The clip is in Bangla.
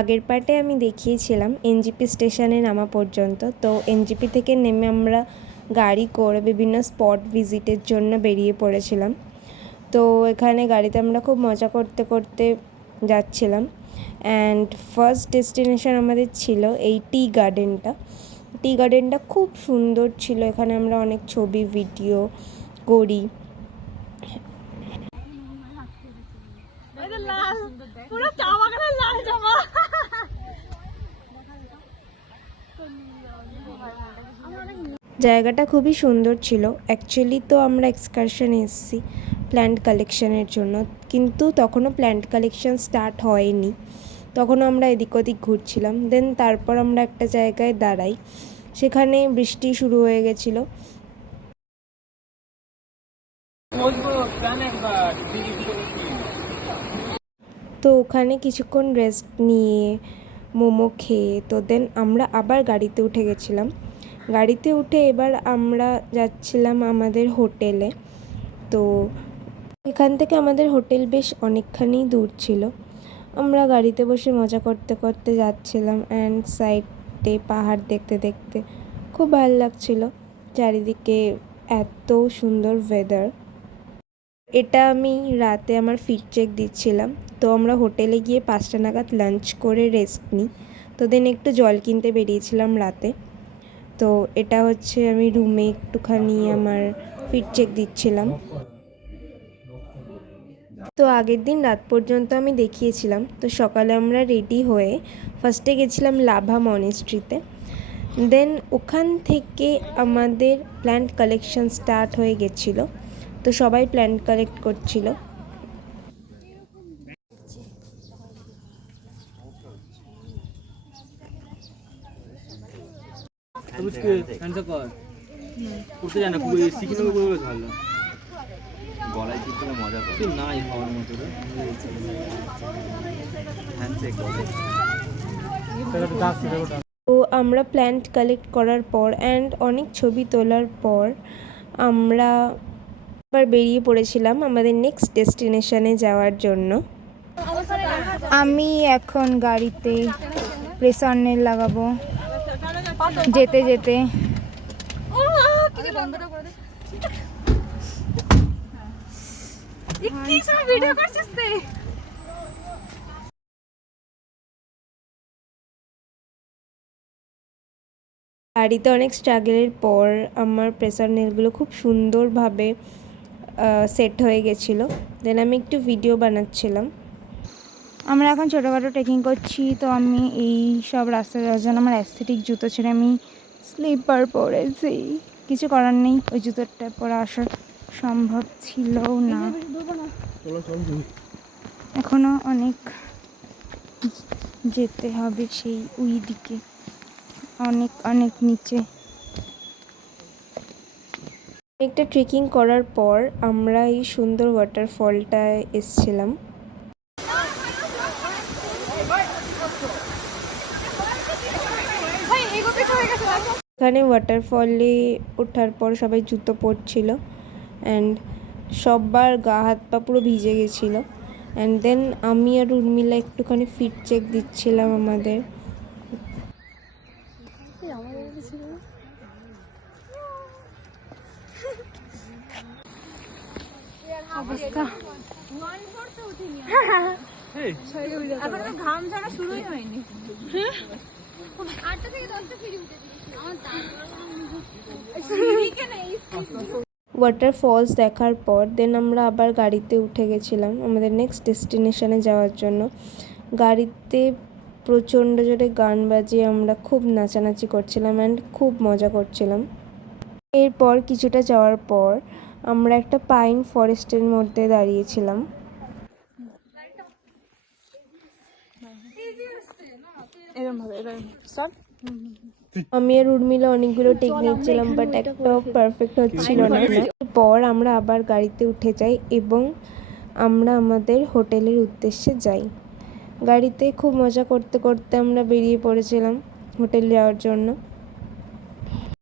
আগের পার্টে আমি দেখিয়েছিলাম এনজেপি স্টেশনে নামা পর্যন্ত। তো এনজেপি থেকে নেমে আমরা গাড়ি করে বিভিন্ন স্পট ভিজিটের জন্য বেরিয়ে পড়েছিলাম। তো এখানে গাড়িতে আমরা খুব মজা করতে করতে যাচ্ছিলাম। অ্যান্ড ফার্স্ট ডেস্টিনেশন আমাদের ছিল এই টি গার্ডেনটা খুব সুন্দর ছিল। এখানে আমরা অনেক ছবি ভিডিও করি। জায়গাটা খুবই সুন্দর ছিল। অ্যাকচুয়ালি তো আমরা এক্সকারশনে এসেছি প্ল্যান্ট কালেকশনের জন্য, কিন্তু তখনও প্ল্যান্ট কালেকশন স্টার্ট হয়নি, তখনও আমরা এদিক ওদিক ঘুরছিলাম। দেন তারপর আমরা একটা জায়গায় দাঁড়াই, সেখানে বৃষ্টি শুরু হয়ে গেছিলো। তো ওখানে কিছুক্ষণ রেস্ট নিয়ে মোমো খেয়ে তো দেন আমরা আবার গাড়িতে উঠে গেছিলাম। গাড়িতে উঠে এবার আমরা যাচ্ছিলাম আমাদের হোটেলে। তো এখান থেকে আমাদের হোটেল বেশ অনেকখানি দূর ছিল। আমরা গাড়িতে বসে মজা করতে করতে যাচ্ছিলাম অ্যান্ড সাইডে পাহাড় দেখতে দেখতে খুব ভালো লাগছিল। চারিদিকে এত সুন্দর ওয়েদার। এটা আমি রাতে আমার ফিট চেক দিচ্ছিলাম। তো আমরা হোটেলে গিয়ে 5টা নাগাদ লাঞ্চ করে রেস্ট নিই। তো দেন একটু জল কিনতে বেরিয়েছিলাম রাতে। তো এটা হচ্ছে আমি রুমে একটুখানি আমার ফিট চেক দিচ্ছিলাম। তো আগের দিন রাত পর্যন্ত আমি দেখিয়েছিলাম। তো সকালে আমরা রেডি হয়ে ফার্স্টে গেছিলাম লাভা মনেস্ট্রিতে। দেন ওখান থেকে আমাদের প্ল্যান্ট কালেকশন স্টার্ট হয়ে গেছিলো। তো সবাই প্ল্যান্ট কালেক্ট করছিল। তো আমরা প্ল্যান্ট কালেক্ট করার পর অ্যান্ড অনেক ছবি তোলার পর আমরা আবার বেরিয়ে পড়েছিলাম আমাদের নেক্সট ডেস্টিনেশনে যাওয়ার জন্য। আমি এখন গাড়িতে প্রেসার নেল লাগাবো যেতে যেতে। গাড়িতে অনেক স্ট্রাগলের পর আমার প্রেসার নেলগুলো খুব সুন্দরভাবে সেট হয়ে গেছিলো। দেন আমি একটু ভিডিও বানাচ্ছিলাম। আমরা এখন ছোটোখাটো ট্রেকিং করছি। তো আমি এই সব রাস্তা যাওয়ার জন্য আমার অ্যাস্থেটিক জুতো ছেড়ে আমি স্লিপার পরেছি। কিছু করার নেই, ওই জুতোটা পরে আসা সম্ভব ছিল না। এখনও অনেক যেতে হবে সেই ওই দিকে, অনেক অনেক নিচে। একটা ট্রেকিং করার পর আমরা এই সুন্দর ওয়াটারফলটায় এসেছিলাম। এখানে ওয়াটারফলে ওঠার পর সবাই জুতো পরছিল অ্যান্ড সবার গা হাত পা পুরো ভিজে গেছিলো। অ্যান্ড দেন আমি আর উর্মিলা একটুখানি ফিট চেক দিচ্ছিলাম আমাদের। অবস্থা ঘাম ঝরা শুরুই হয়নি। ওয়াটারফলস দেখার পর দেন আমরা আবার গাড়িতে উঠে গেছিলাম আমাদের নেক্সট ডেস্টিনেশনে যাওয়ার জন্য। গাড়িতে প্রচণ্ড জোরে গান বাজিয়ে আমরা খুব নাচানাচি করছিলাম অ্যান্ড খুব মজা করছিলাম। এরপর কিছুটা যাওয়ার পর আমরা একটা পাইন ফরেস্টের মধ্যে দাঁড়িয়েছিলাম। আমি আর উর্মিলা অনেকগুলো টেকনিক ছিলাম, বাট একটাও পারফেক্ট হচ্ছিল না। এরপর আমরা আবার গাড়িতে উঠে যাই এবং আমরা আমাদের হোটেলের উদ্দেশ্যে যাই। গাড়িতে খুব মজা করতে করতে আমরা বেরিয়ে পড়েছিলাম হোটেল যাওয়ার জন্য।